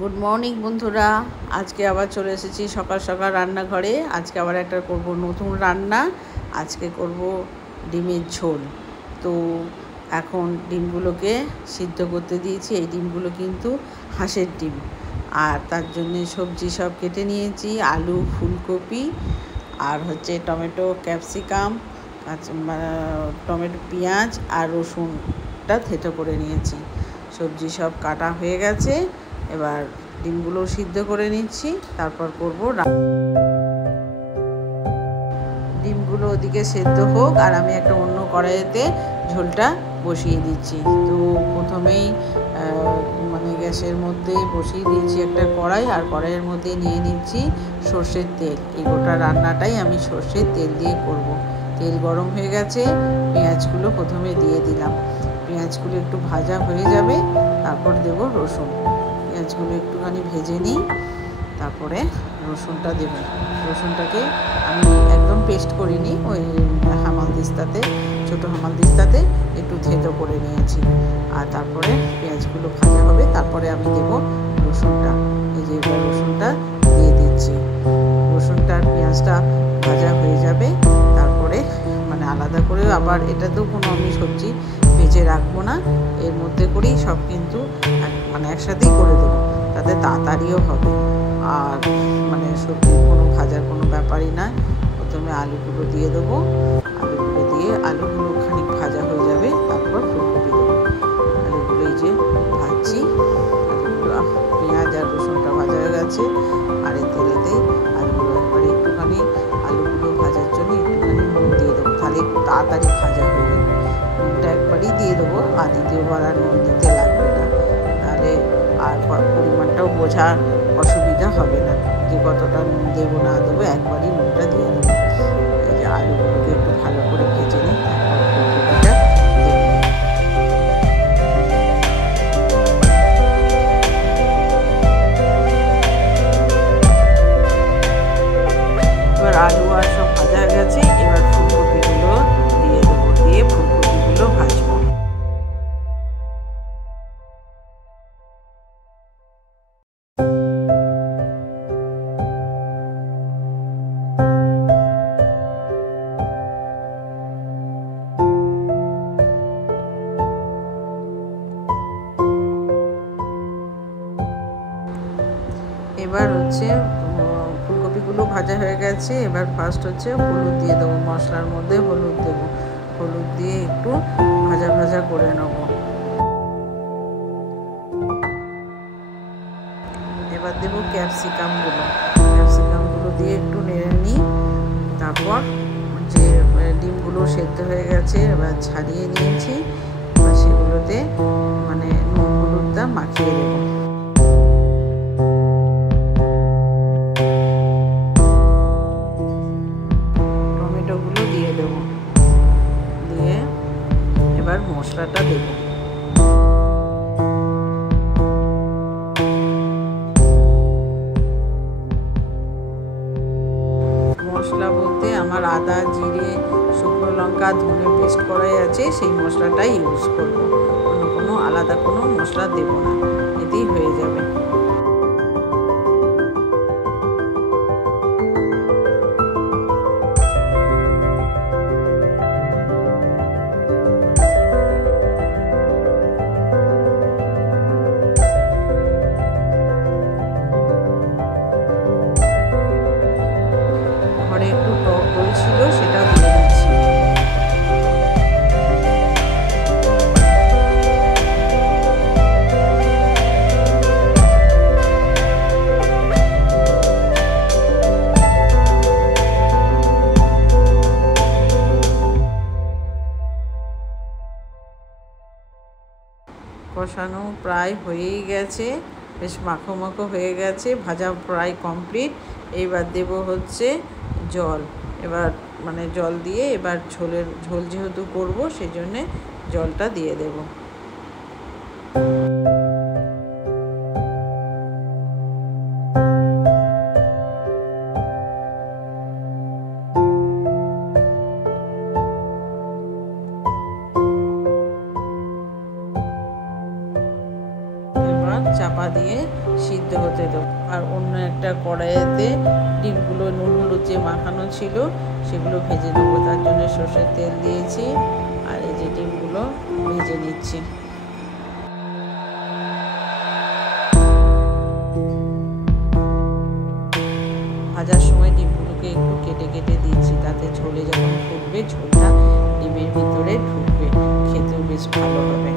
Good morning বন্ধুরা। আজকে আবার চলে এসেছি সকাল সকাল রান্নাঘরে। আজকে আবার একটা করব নতুন রান্না। আজকে করব ডিমের ঝোল। তো এখন ডিমগুলোকে সিদ্ধ করতে দিয়েছি। এই ডিমগুলো কিন্তু হাঁসের ডিম। আর তার জন্যে সবজি সব কেটে নিয়েছি, আলু, ফুলকপি আর টমেটো, ক্যাপসিকাম, টমেটো, পেঁয়াজ আর রসুনটা থেঁতো করে নিয়েছি। সবজি সব কাটা হয়ে গেছে। এবার ডিমগুলো সিদ্ধ করে নিচ্ছি, তারপর করব। ডিমগুলো ওদিকে সেদ্ধ হোক আর আমি একটা অন্য কড়াইতে ঝোলটা বসিয়ে দিচ্ছি। তো প্রথমেই গ্যাসের মধ্যে বসিয়ে দিয়েছি একটা কড়াই, আর কড়াইয়ের মধ্যে নিয়ে নিচ্ছি সর্ষের তেল। এই গোটা রান্নাটাই আমি সর্ষের তেল দিয়ে করব। তেল গরম হয়ে গেছে, পেঁয়াজগুলো প্রথমে দিয়ে দিলাম। পেঁয়াজগুলো একটু ভাজা হয়ে যাবে, তারপর দেব রসুন। পেঁয়াজগুলো একটুখানি ভেজে নিই, তারপরে রসুনটা দেব। রসুনটাকে আমি একদম পেস্ট করিনি, ওই ছোটো হামালদিস্তাতে একটু থেঁতো করে নিয়েছি। আর তারপরে পেঁয়াজগুলো ভাজা হবে, তারপরে আমি দেব রসুনটা। এই যে এবার রসুনটা দিয়ে দিচ্ছি। রসুনটা আর পেঁয়াজটা ভাজা হয়ে যাবে, তারপরে আলাদা করে আবার এটাতেও কোনো আমি সবজি ভেজে রাখবো না, এর মধ্যে করেই সব কিন্তু একসাথেই করে দেবো, তাতে তাড়াতাড়িও হবে। আর সবজির কোনো ভাজার কোনো ব্যাপারই না। প্রথমে আলুগুলো দিয়ে দেবো। আলুগুলো দিয়ে আলুগুলো খানিক ভাজা হয়ে যাবে, তারপর ফুলকপি দেবো। আলুগুলো এই যে ভাজছি, আলুগুলো পেঁয়াজ আর রসুনটা ভাজা হয়ে গেছে। আর এই তেলেতেই আলুগুলো আলুগুলো ভাজার জন্য একটুখানি নুন দিয়ে দেবো, তাহলে একটু তাড়াতাড়ি ভাজা হয়ে যাবে। নুনটা একবারই দিয়ে দেবো, আর দ্বিতীয়বার আর নুন দিতে লাগবে না, তাহলে আর পরিমাণটাও বোঝার অসুবিধা হবে না যে কতটা নুন দেবো না দেবো, একবারই নুনটা দিয়ে দেবো। এই যে আলুগুলোকে একটু ভালো করে ভেজে নিই, তারপর ফুলকপিটা এবার আলু আর সব ভাজা হয়ে গেছে। এবার ফুলকপিগুলো দিয়ে দেবো, দিয়ে ফুলকপিগুলো ভাজবো। এবার ফুলকপিগুলো ভাজা হয়ে গেছে। এবার ফার্স্ট হলুদ দিয়ে দেবো, মশলার মধ্যে হলুদ দেবো। হলুদ দিয়ে একটু ভাজা ভাজা করে নেব। এবার দেবো ক্যাপসিকামগুলো দিয়ে একটু নেড়ে নিই। তারপর যে ডিমগুলো সেদ্ধ হয়ে গেছে এবার ছাড়িয়ে নিয়েছি, এবার সেগুলোতে নুন হলুদটা মাখিয়ে দেবো। টমেটোগুলো দিয়ে দেবো, দিয়ে এবার মশলাটা দেবো। মশলা বলতে আমার আদা, জিরে, শুকনো লঙ্কা, ধনে পেস্ট করাই আছে, সেই মশলাটাই ইউজ করব। কোনো আলাদা কোনো মশলা দেবো না, এতেই হয়ে যাবে। ঘরে একটু টক দই ছিল, সেটা দিয়ে দিচ্ছি। কষানো প্রায় হয়েই গেছে, বেশ মাখো মাখো হয়ে গেছে, ভাজা প্রায় কমপ্লিট। এইবার দেব জল। এবার জল দিয়ে এবার ঝোল যেহেতু করব, সেই জন্যে জলটা দিয়ে দেব। চাপা দিয়ে সিদ্ধ হতে দেবো। আর অন্য একটা কড়াইতে ডিমগুলো নুন হলুদ যে মাখানো ছিল সেগুলো ভেজে নেবো। তার জন্য সর্ষের তেল দিয়েছি আর এই যে ডিমগুলো ভেজে নিচ্ছি। ভাজার সময় ডিমগুলোকে একটু কেটে কেটে দিচ্ছি, তাতে ঝোলে যখন ফুটবে ঝোলটা ডিমের ভিতরে ঢুকবে, খেতেও বেশ ভালো হবে।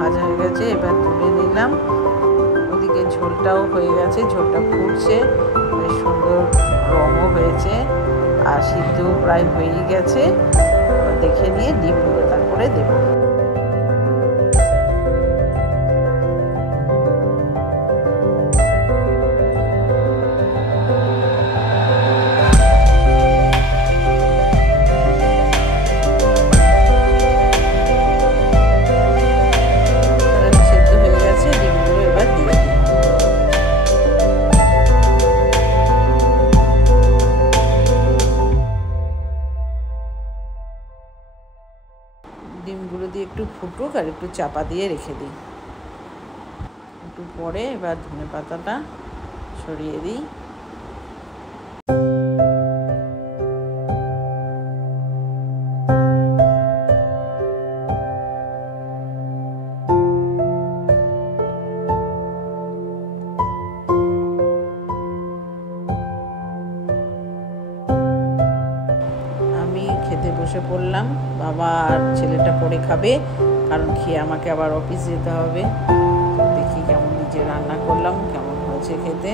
ভাজা হয়ে গেছে, এবার তুলে নিলাম। ওদিকে ঝোলটাও হয়ে গেছে, ঝোলটা ফুটছে, বেশ সুন্দর রঙও হয়েছে আর সিদ্ধও প্রায় হয়েই গেছে। দেখে নিয়ে ডিমগুলো তারপরে দেবো। ডিমগুলো দিয়ে একটু ফুটুক আর একটু চাপা দিয়ে রেখে দিই। একটু পরে এবার ধনেপাতাটা ছড়িয়ে দিই। খেতে বসে পড়লাম, বাবা আর ছেলেটা পরে খাবে, কারণ খেয়ে আমাকে আবার অফিস যেতে হবে। দেখি কেমন নিজে রান্না করলাম, কেমন হয়েছে খেতে।